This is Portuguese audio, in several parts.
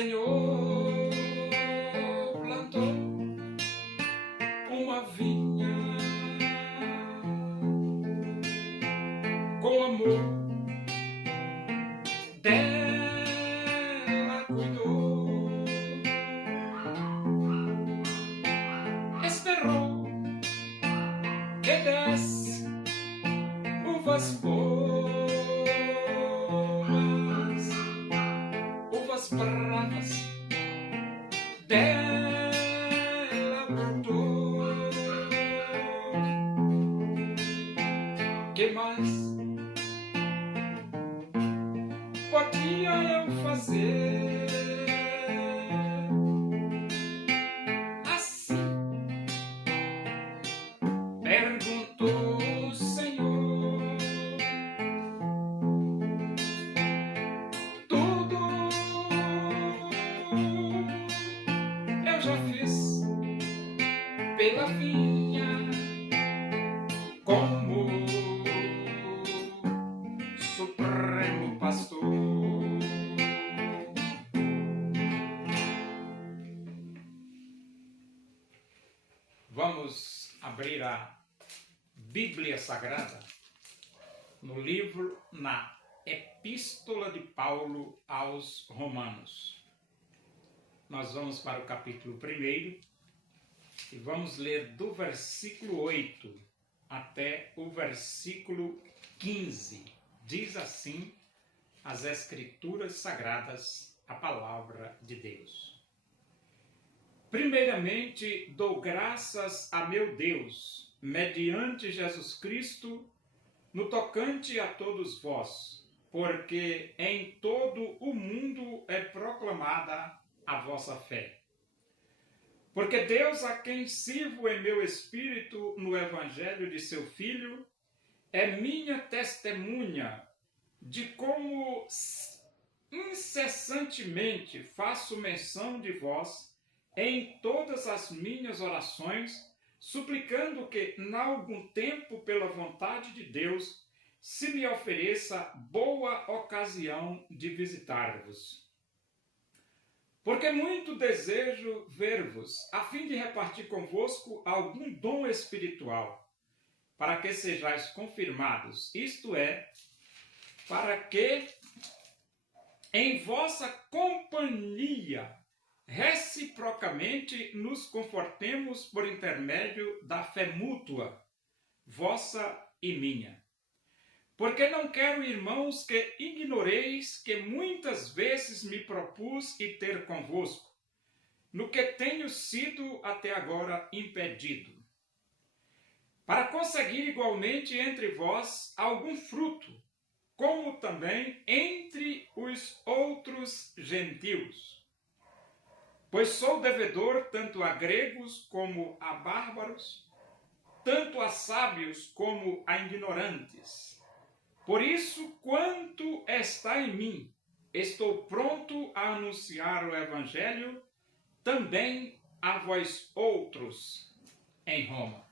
Senhor plantou uma vinha com amor, dela cuidou, esperou que desse uvas boas, uvas bravas, dela brotou. Que mais podia eu fazer? Assim perguntou o Senhor. Tudo eu já fiz pela vinha, como Supremo Pastor. Vamos abrir a Bíblia Sagrada no livro, na Epístola de Paulo aos Romanos. Nós vamos para o capítulo 1 e vamos ler do versículo 8 até o versículo 15. Diz assim as Escrituras Sagradas, a palavra de Deus. Primeiramente, dou graças a meu Deus, mediante Jesus Cristo, no tocante a todos vós, porque em todo o mundo é proclamada a vossa fé. Porque Deus, a quem sirvo em meu espírito no evangelho de seu Filho, é minha testemunha de como incessantemente faço menção de vós em todas as minhas orações, suplicando que, em algum tempo, pela vontade de Deus, se me ofereça boa ocasião de visitar-vos. Porque muito desejo ver-vos, a fim de repartir convosco algum dom espiritual, para que sejais confirmados, isto é, para que em vossa companhia reciprocamente nos confortemos por intermédio da fé mútua, vossa e minha. Porque não quero, irmãos, que ignoreis que muitas vezes me propus ir ter convosco, no que tenho sido até agora impedido, para conseguir igualmente entre vós algum fruto, como também entre os outros gentios. Pois sou devedor tanto a gregos como a bárbaros, tanto a sábios como a ignorantes. Por isso, quanto está em mim, estou pronto a anunciar o Evangelho também a vós outros em Roma.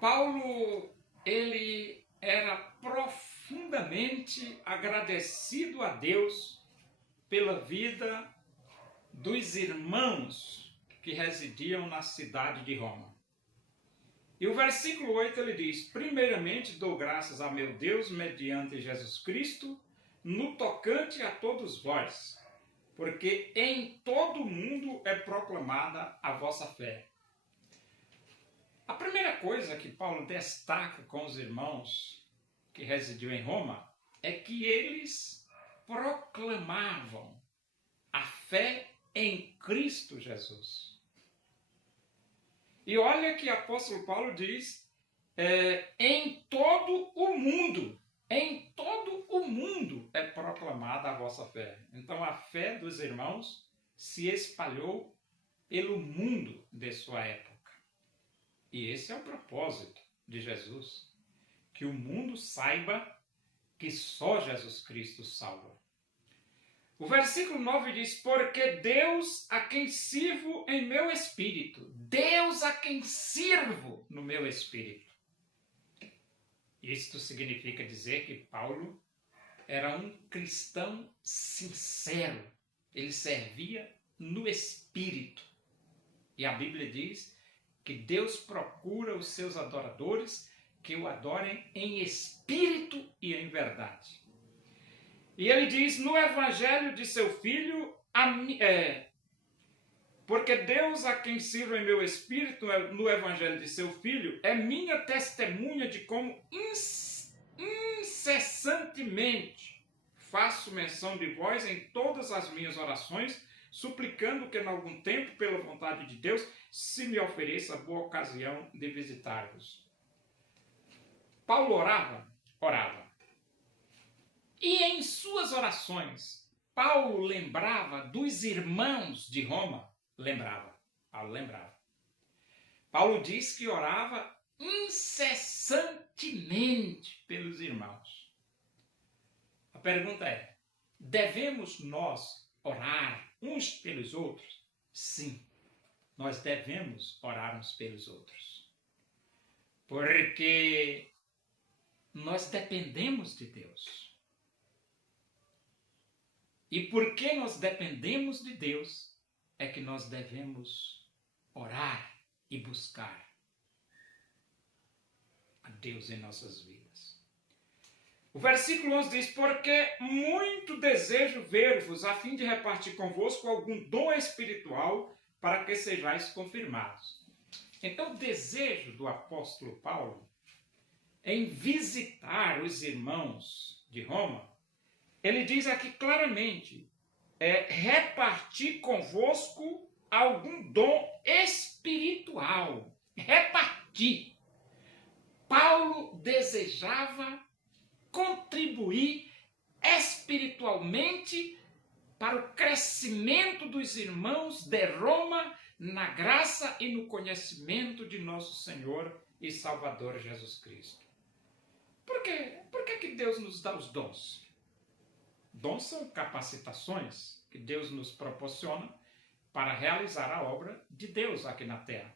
Paulo, ele era profundamente agradecido a Deus pela vida dos irmãos que residiam na cidade de Roma. E o versículo 8 ele diz: primeiramente dou graças a meu Deus mediante Jesus Cristo, no tocante a todos vós, porque em todo o mundo é proclamada a vossa fé. A primeira coisa que Paulo destaca com os irmãos que residiam em Roma é que eles proclamavam a fé em Cristo Jesus. E olha que o apóstolo Paulo diz, em todo o mundo é proclamada a vossa fé. Então a fé dos irmãos se espalhou pelo mundo de sua época. E esse é o propósito de Jesus, que o mundo saiba que só Jesus Cristo salva. O versículo 9 diz: porque Deus a quem sirvo em meu espírito. Deus a quem sirvo no meu espírito. Isto significa dizer que Paulo era um cristão sincero. Ele servia no Espírito. E a Bíblia diz que Deus procura os seus adoradores que o adorem em espírito e em verdade. E ele diz no Evangelho de seu Filho, porque Deus a quem sirvo em meu espírito, no Evangelho de seu Filho, é minha testemunha de como incessantemente faço menção de vós em todas as minhas orações, suplicando que, em algum tempo, pela vontade de Deus, se me ofereça boa ocasião de visitar-vos. Paulo orava. E em suas orações, Paulo lembrava dos irmãos de Roma. Paulo lembrava. Paulo diz que orava incessantemente pelos irmãos. A pergunta é: devemos nós orar uns pelos outros? Sim, nós devemos orar uns pelos outros. Porque nós dependemos de Deus. E porque nós dependemos de Deus, é que nós devemos orar e buscar a Deus em nossas vidas. O versículo 11 diz: porque muito desejo ver-vos, a fim de repartir convosco algum dom espiritual, para que sejais confirmados. Então, o desejo do apóstolo Paulo em visitar os irmãos de Roma, ele diz aqui claramente, repartir convosco algum dom espiritual. Repartir. Paulo desejava contribuir espiritualmente para o crescimento dos irmãos de Roma na graça e no conhecimento de nosso Senhor e Salvador Jesus Cristo. Por quê? Por que Deus nos dá os dons? Dons são capacitações que Deus nos proporciona para realizar a obra de Deus aqui na terra.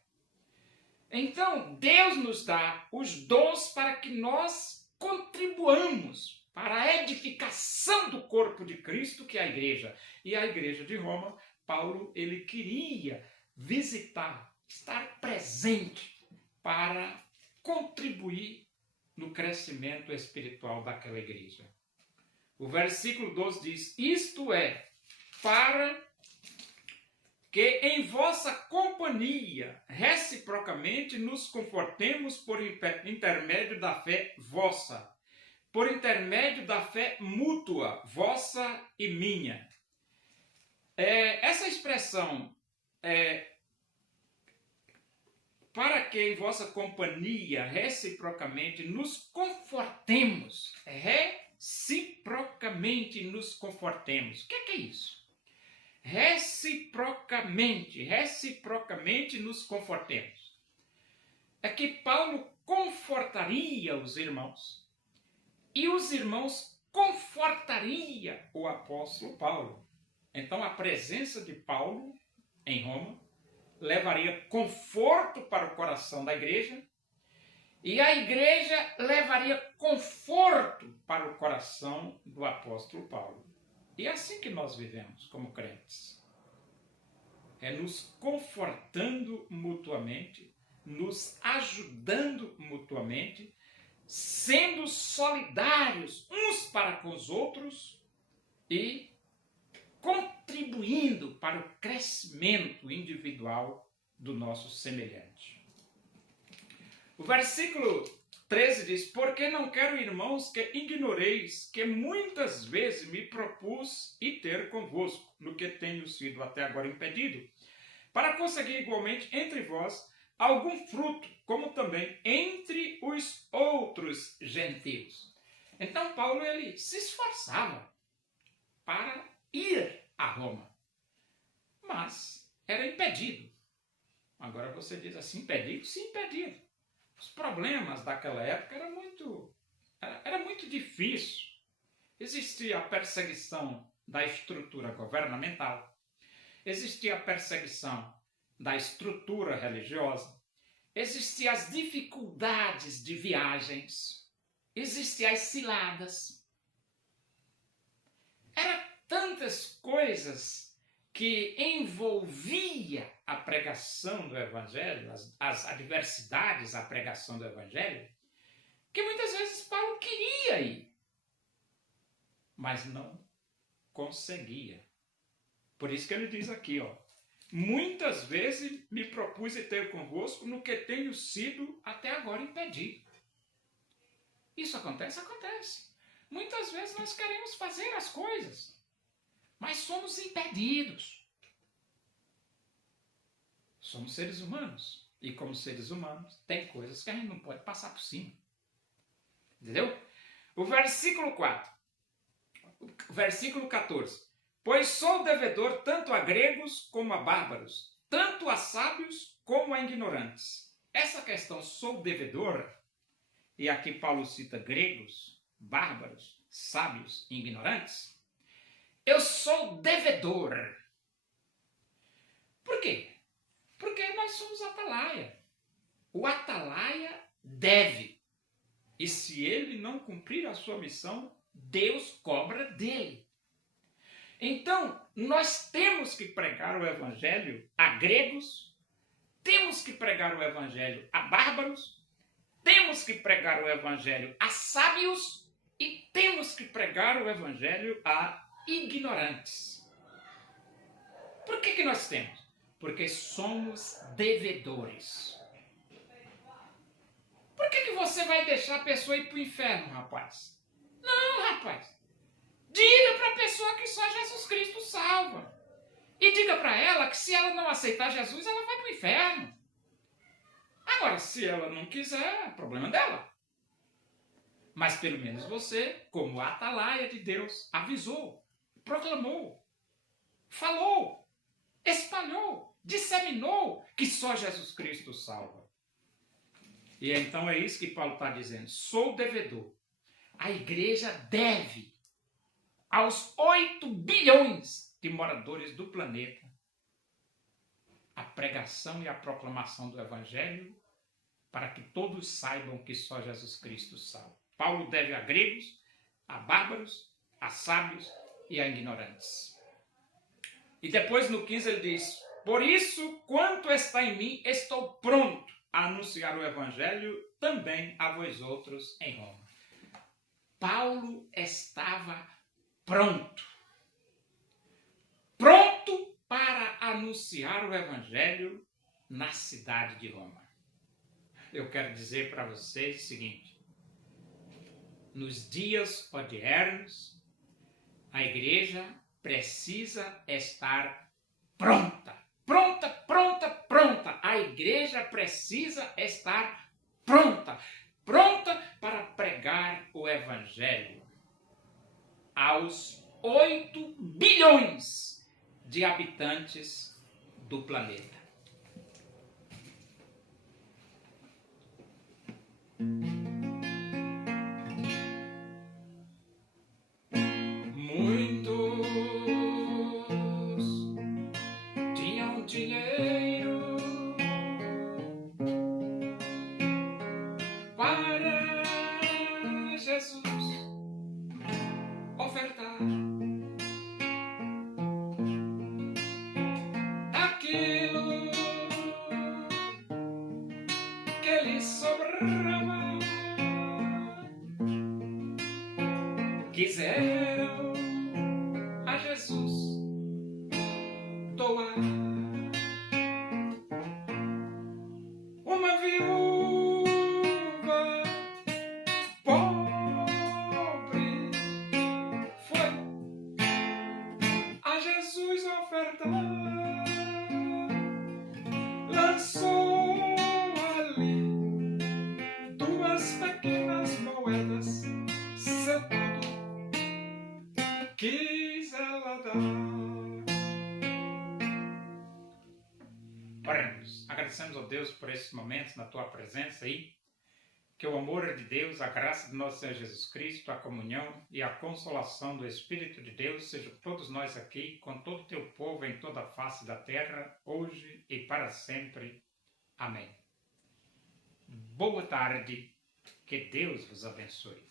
Então, Deus nos dá os dons para que nós contribuamos para a edificação do corpo de Cristo, que é a igreja. E a igreja de Roma, Paulo, ele queria visitar, estar presente para contribuir no crescimento espiritual daquela igreja. O versículo 12 diz: isto é, para que em vossa companhia reciprocamente nos confortemos por intermédio da fé vossa, por intermédio da fé mútua, vossa e minha. Essa expressão, para que em vossa companhia reciprocamente nos confortemos, reciprocamente nos confortemos. O que é isso? Reciprocamente nos confortemos. É que Paulo confortaria os irmãos e os irmãos confortaria o apóstolo Paulo. Então a presença de Paulo em Roma levaria conforto para o coração da igreja e a igreja levaria conforto para o coração do apóstolo Paulo. E é assim que nós vivemos como crentes. É nos confortando mutuamente, nos ajudando mutuamente, sendo solidários uns para com os outros e contribuindo para o crescimento individual do nosso semelhante. O versículo 13 diz: porque não quero, irmãos, que ignoreis que muitas vezes me propus ir ter convosco, no que tenho sido até agora impedido, para conseguir igualmente entre vós algum fruto, como também entre os outros gentios. Então Paulo, ele se esforçava para ir a Roma, mas era impedido. Agora você diz assim, impedido? Sim, impedido. Os problemas daquela época era muito difícil. Existia a perseguição da estrutura governamental, existia a perseguição da estrutura religiosa, existiam as dificuldades de viagens, existiam as ciladas. tantas coisas que envolvia a pregação do Evangelho, as adversidades à pregação do Evangelho, que muitas vezes Paulo queria ir, mas não conseguia. Por isso que ele diz aqui, muitas vezes me propus a ter convosco no que tenho sido até agora impedido. Isso acontece? Acontece. Muitas vezes nós queremos fazer as coisas, mas somos impedidos. Somos seres humanos. E como seres humanos, tem coisas que a gente não pode passar por cima. Entendeu? O versículo 4. O versículo 14. Pois sou devedor tanto a gregos como a bárbaros, tanto a sábios como a ignorantes. Essa questão, sou devedor, e aqui Paulo cita gregos, bárbaros, sábios e ignorantes. Eu sou devedor. Por quê? Porque nós somos atalaia. O atalaia deve. E se ele não cumprir a sua missão, Deus cobra dele. Então, nós temos que pregar o evangelho a gregos, temos que pregar o evangelho a bárbaros, temos que pregar o evangelho a sábios e temos que pregar o evangelho a ignorantes. Por que nós temos? Porque somos devedores. Por que você vai deixar a pessoa ir para o inferno, rapaz? Não, rapaz. Diga para a pessoa que só Jesus Cristo salva. E diga para ela que se ela não aceitar Jesus, ela vai para o inferno. Agora, se ela não quiser, é problema dela. Mas pelo menos você, como atalaia de Deus, avisou, proclamou, falou, espalhou, disseminou que só Jesus Cristo salva. E então é isso que Paulo está dizendo. Sou devedor. A igreja deve aos 8 bilhões de moradores do planeta a pregação e a proclamação do evangelho para que todos saibam que só Jesus Cristo salva. Paulo deve a gregos, a bárbaros, a sábios e a ignorantes. E depois no 15 ele diz: por isso, quanto está em mim, estou pronto a anunciar o evangelho também a vós outros em Roma. Paulo estava pronto. Pronto para anunciar o evangelho na cidade de Roma. Eu quero dizer para vocês o seguinte: nos dias odiernos, a igreja precisa estar pronta. Pronta, pronta, pronta. A igreja precisa estar pronta. Pronta para pregar o evangelho aos 8 bilhões de habitantes do planeta. Muitos tinham dinheiro para Jesus ofertar aquilo que lhe sobrava. Quiseram a Jesus doar. Uma viúva pobre foi a Jesus ofertar. Lançou ali 2 pequenas moedas, seu tudo quis ela dar. Oremos. Agradecemos a Deus por esses momentos na tua presença aí. Que o amor de Deus, a graça de nosso Senhor Jesus Cristo, a comunhão e a consolação do Espírito de Deus seja com todos nós aqui, com todo o teu povo em toda a face da terra, hoje e para sempre. Amém. Boa tarde. Que Deus vos abençoe.